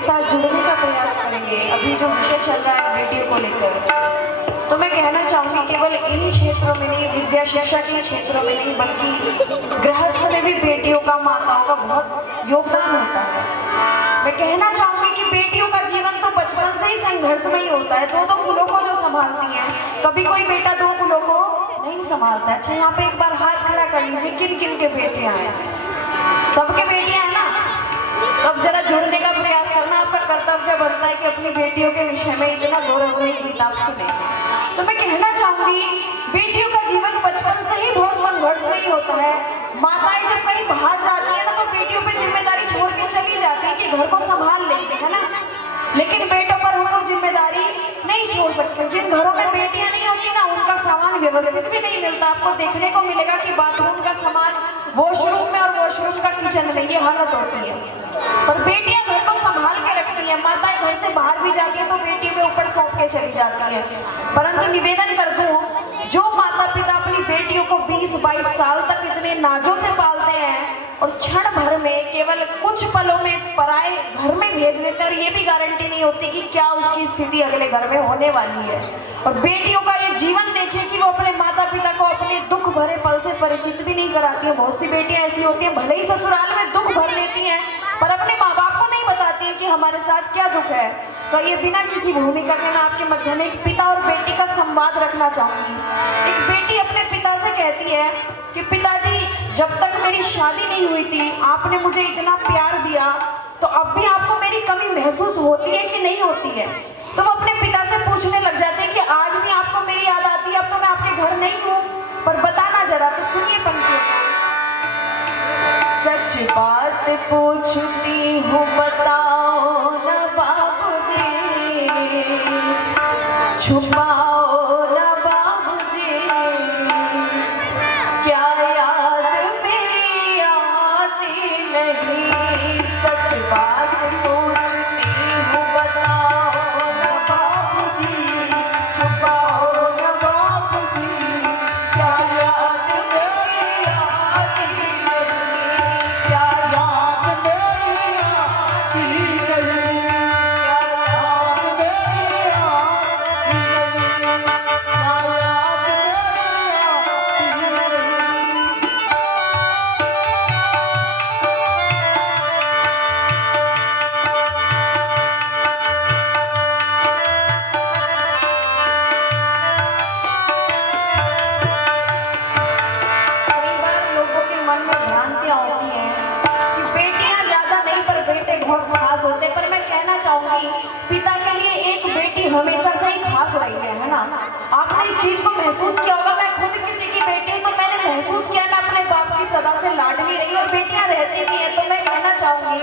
साथ जुड़ने का प्रयास करेंगे। अभी जो विषय चल रहा है बेटियों को लेकर, तो मैं कहना चाहूँगी केवल इन्हीं क्षेत्रों में नहीं, विद्या शिक्षा के क्षेत्रों में नहीं, बल्कि गृहस्थ में भी बेटियों का, माताओं का बहुत योगदान होता है। मैं कहना चाहूँगी कि बेटियों का जीवन तो बचपन से ही संघर्ष में ही होता है। दो कुलों को जो संभालती हैं, कभी कोई बेटा 2 कुलों को नहीं संभालता है। अच्छा, यहाँ पे एक बार हाथ खड़ा कर लीजिए, किन किन के बेटियां हैं? सबके बेटियां हैं ना? अब जरा जुड़ने का प्रयास करना, आपका कर्तव्य बनता है कि अपनी बेटियों के विषय में इतना गौरवमयी गीत आप सुने। तो मैं कहना चाहूंगी बेटियों का जीवन बचपन से ही बहुत संघर्ष में ही होता है। माताएं जब कहीं बाहर जाती है ना, तो बेटियों पे जिम्मेदारी छोड़ के चली जाती है कि घर को संभाल लेंगे, है ना। लेकिन बेटों पर हम लोग जिम्मेदारी नहीं छोड़ सकते। जिन घरों में बेटियां नहीं होती ना, उनका सामान व्यवस्थित भी नहीं मिलता। आपको देखने को मिलेगा कि बाथरूम का सामान वॉशरूम में और वॉशरूम का किचन में, ये हालत होती है। और बेटियां घर को संभाल के रखती हैं। माताएं घर से बाहर भी जाती है तो बेटी के ऊपर सौंप के चली जाती है। परंतु निवेदन कर दूं, जो माता पिता अपनी बेटियों को 20-22 साल तक इतने नाजों से पालते हैं और क्षण भर में, केवल कुछ पलों में पराए घर में भेज देते हैं, और ये भी गारंटी नहीं होती कि क्या उसकी स्थिति अगले घर में होने वाली है। और बेटियों का ये जीवन देखिए कि वो अपने माता पिता को अपने दुख भरे पल से परिचित भी नहीं कराती है। बहुत सी बेटियां ऐसी होती हैं, भले ही ससुराल में दुख भर लेती हैं, पर अपने माँ बाप को नहीं बताती है कि हमारे साथ क्या दुख है। तो ये बिना किसी भूमिका के मैं आपके मध्य में एक पिता और बेटी का संवाद रखना चाहूंगी। एक बेटी अपने पिता से कहती है कि पिताजी, जब तक मेरी शादी नहीं हुई थी आपने मुझे इतना प्यार दिया, तो अब भी आपको मेरी कमी महसूस होती है कि नहीं होती है? तो वो अपने पिता से पूछने लग जाते हैं कि आज भी आपको मेरी याद आती है, अब तो मैं आपके घर नहीं हूँ, पर बताना जरा। तो सुनिए पंक्तियों को। सच बात पूछती हूँ बताओ न बाबूजी, छुपाओ न बाबूजी, क्या याद मेरी आती नहीं? सच बात पूछती हूँ बताओ न बाबूजी, छुपाओ न बाबूजी, क्या याद मेरी आती नहीं? क्या याद मेरी आती नहीं? क्या याद मेरी आती नहीं? क्या याद मेरी आती नहीं? कई बार लोगों के मन में भ्रांतियां होती हैं कि बेटियां ज्यादा नहीं पर बेटे बहुत खास होते हैं। पर मैं कहना चाहूंगी पिता के लिए एक बेटी हमेशा से ही खास रही है ना। आपने इस चीज को महसूस किया होगा। मैं खुद किसी की बेटी हूं, तो मैंने महसूस किया मैं अपने बाप की सदा से लाडली रही, और बेटियां रहती भी हैं। तो मैं कहना चाहूंगी